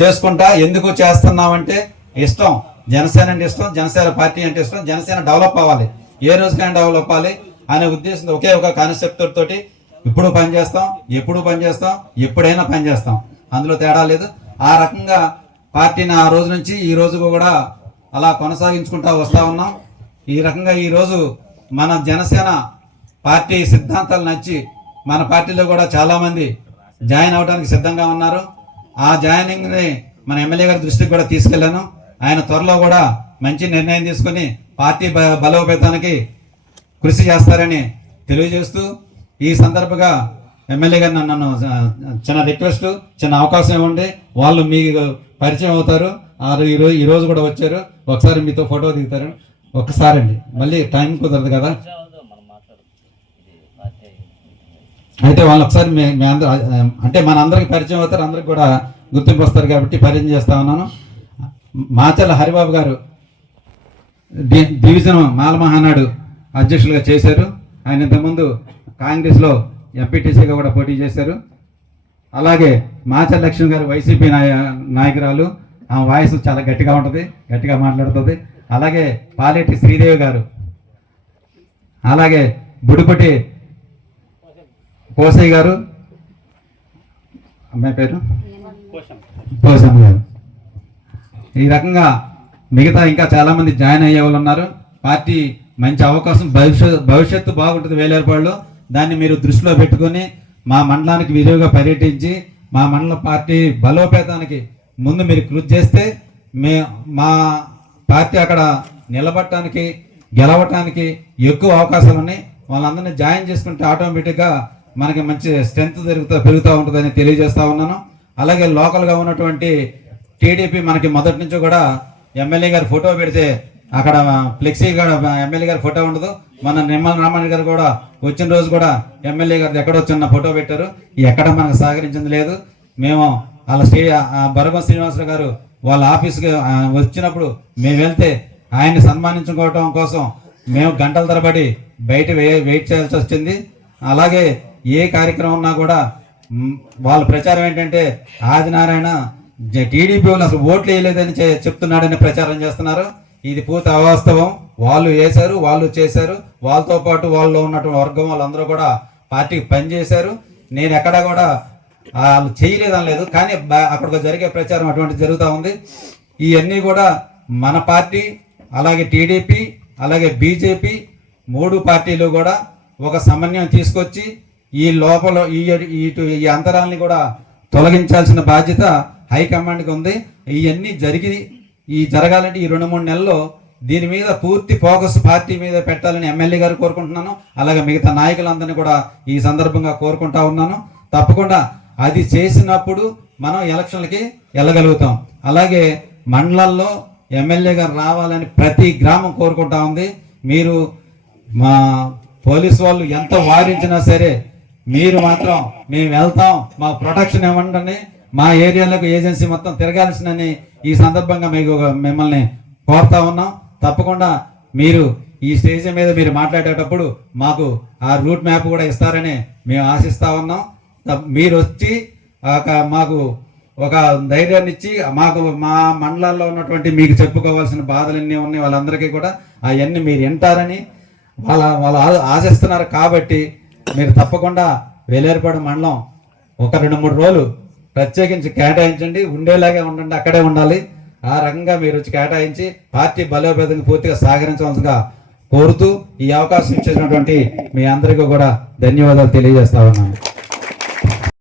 చేసుకుంటా. ఎందుకు చేస్తున్నామంటే ఇష్టం. జనసేన అంటే ఇష్టం జనసేన పార్టీ అంటే ఇష్టం జనసేన డెవలప్ అవ్వాలి. ఏ రోజుకైనా డెవలప్ అవ్వాలి అనే ఉద్దేశంతో ఒకే ఒక కాన్సెప్ట్ తోటి ఇప్పుడు పని చేస్తాం ఎప్పుడు పని చేస్తాం ఎప్పుడైనా పని చేస్తాం. అందులో తేడా లేదు. ఆ రకంగా పార్టీని ఆ రోజు నుంచి ఈ రోజు కూడా అలా కొనసాగించుకుంటా వస్తూ ఉన్నాం. ఈ రకంగా ఈరోజు మన జనసేన పార్టీ సిద్ధాంతాలు నచ్చి మన పార్టీలో కూడా చాలామంది జాయిన్ అవడానికి సిద్ధంగా ఉన్నారు. ఆ జాయినింగ్ని మన ఎమ్మెల్యే గారి దృష్టికి కూడా తీసుకెళ్ళాను ఆయన త్వరలో కూడా మంచి నిర్ణయం తీసుకుని పార్టీ బ- బలోపేతానికి కృషి చేస్తారని తెలియజేస్తూ ఈ సందర్భంగా ఎమ్మెల్యే గారు నన్ను చిన్న రిక్వెస్ట్ చిన్న అవకాశం ఇవ్వండి. వాళ్ళు మీకు పరిచయం అవుతారు. ఆ ఈరోజు రోజు కూడా వచ్చారు. ఒకసారి మీతో ఫోటో దిగుతారు. ఒక్కసారి అండి మళ్ళీ టైం కుదరదు కదా. అయితే వాళ్ళు ఒకసారి మీ మీ అందరూ అంటే మన అందరికి పరిచయం అవుతారు అందరికి కూడా గుర్తింపు వస్తారు కాబట్టి పరిచయం చేస్తా ఉన్నాను. మాచల హరిబాబు గారు డివిజన్ మాలమహానాడు అధ్యక్షులుగా చేశారు. ఆయన ఇంతకుముందు కాంగ్రెస్లో ఎంపీటీసీగా కూడా పోటీ చేశారు. అలాగే మాచల్ లక్ష్మి గారు వైసీపీ నాయ నాయకురాలు. ఆ వాయిస్ చాలా గట్టిగా ఉంటుంది గట్టిగా మాట్లాడుతుంది. అలాగే పాలేటి శ్రీదేవి గారు. అలాగే బుడిపటి కోసయ్య గారు. అమ్మాయి పేరు? కోసమ్మ గారు. ఈ రకంగా మిగతా ఇంకా చాలామంది జాయిన్ అయ్యే వాళ్ళు ఉన్నారు. పార్టీ మంచి అవకాశం భవిష్యత్ భవిష్యత్తు బాగుంటుంది వేలేరుపాడులో దాన్ని మీరు దృష్టిలో పెట్టుకొని మా మండలానికి విరివిగా పర్యటించి మా మండల పార్టీ బలోపేతానికి ముందు మీరు కృషి చేస్తే మే మా పార్టీ అక్కడ నిలబడటానికి గెలవటానికి ఎక్కువ అవకాశాలు ఉన్నాయి. వాళ్ళందరినీ జాయిన్ చేసుకుంటే ఆటోమేటిక్గా మనకి మంచి స్ట్రెంత్ పెరుగుతూ పెరుగుతూ ఉంటుందని తెలియజేస్తూ ఉన్నాను. అలాగే లోకల్గా ఉన్నటువంటి టీడీపీ మనకి మొదటి నుంచి కూడా ఎమ్మెల్యే గారి ఫోటో పెడితే అక్కడ ఫ్లెక్సీ కూడా ఎమ్మెల్యే గారి ఫోటో ఉండదు. మన నిమ్మల రామారెడ్డి గారు కూడా వచ్చిన రోజు కూడా ఎమ్మెల్యే గారు ఎక్కడో చిన్న ఫోటో పెట్టారు. ఎక్కడ మనకు సహకరించింది లేదు. మేము వాళ్ళ శ్రీ బరగం శ్రీనివాసరావు గారు వాళ్ళ ఆఫీస్కి వచ్చినప్పుడు మేము వెళ్తే ఆయన్ని సన్మానించుకోవటం కోసం మేము గంటల తరబడి బయట వెయిట్ చేయాల్సి వచ్చింది. అలాగే ఏ కార్యక్రమం ఉన్నా కూడా వాళ్ళ ప్రచారం ఏంటంటే ఆదినారాయణ టీడీపీ వాళ్ళు అసలు ఓట్లు వేయలేదని చెప్తున్నాడని ప్రచారం చేస్తున్నారు. ఇది పూర్తి అవాస్తవం. వాళ్ళు వేశారు వాళ్ళు చేశారు. వాళ్ళతో పాటు వాళ్ళు ఉన్నటువంటి వర్గం వాళ్ళందరూ కూడా పార్టీకి పనిచేశారు. నేను ఎక్కడా కూడా వాళ్ళు చేయలేదని లేదు. కానీ అక్కడ జరిగే ప్రచారం అటువంటి జరుగుతూ ఉంది. ఇవన్నీ కూడా మన పార్టీ అలాగే టీడీపీ అలాగే బీజేపీ మూడు పార్టీలు కూడా ఒక సమన్వయం తీసుకొచ్చి ఈ లోపల ఈ ఇటు ఈ అంతరాల్ని కూడా తొలగించాల్సిన బాధ్యత హైకమాండ్కి ఉంది. ఇవన్నీ జరిగి ఈ జరగాలంటే ఈ రెండు మూడు నెలల్లో దీని మీద పూర్తి ఫోకస్ పార్టీ మీద పెట్టాలని ఎమ్మెల్యే గారు కోరుకుంటున్నాను. అలాగే మిగతా నాయకులందరినీ కూడా ఈ సందర్భంగా కోరుకుంటా ఉన్నాను. తప్పకుండా అది చేసినప్పుడు మనం ఎలక్షన్లకి వెళ్ళగలుగుతాం. అలాగే మండలాల్లో ఎమ్మెల్యే గారు రావాలని ప్రతి గ్రామం కోరుకుంటా ఉంది. మీరు మా పోలీస్ వాళ్ళు ఎంత వారించినా సరే మీరు మాత్రం మేము వెళ్తాం మా ప్రొటెక్షన్ ఇవ్వండి మా ఏరియాలకు ఏజెన్సీ మొత్తం తిరగాల్సిందని ఈ సందర్భంగా మీకు మిమ్మల్ని కోరుతా ఉన్నాం. తప్పకుండా మీరు ఈ స్టేజ్ మీద మీరు మాట్లాడేటప్పుడు మాకు ఆ రూట్ మ్యాప్ కూడా ఇస్తారని మేము ఆశిస్తా ఉన్నాం. మీరు వచ్చి ఒక మాకు ఒక ధైర్యాన్ని ఇచ్చి మాకు మా మండలాల్లో ఉన్నటువంటి మీకు చెప్పుకోవాల్సిన బాధలు ఉన్నాయి వాళ్ళందరికీ కూడా అవన్నీ మీరు వింటారని వాళ్ళ వాళ్ళు ఆశిస్తున్నారు కాబట్టి మీరు తప్పకుండా వేలేరుపాడు మండలం ఒక రెండు మూడు రోజులు ప్రత్యేకించి కేటాయించండి. ఉండేలాగే ఉండండి అక్కడే ఉండాలి. ఆ రకంగా మీరు వచ్చి కేటాయించి పార్టీ బలోపేతంగా పూర్తిగా సహకరించవలసిగా కోరుతూ ఈ అవకాశం ఇచ్చేసినటువంటి మీ అందరికీ కూడా ధన్యవాదాలు తెలియజేస్తా ఉన్నాను.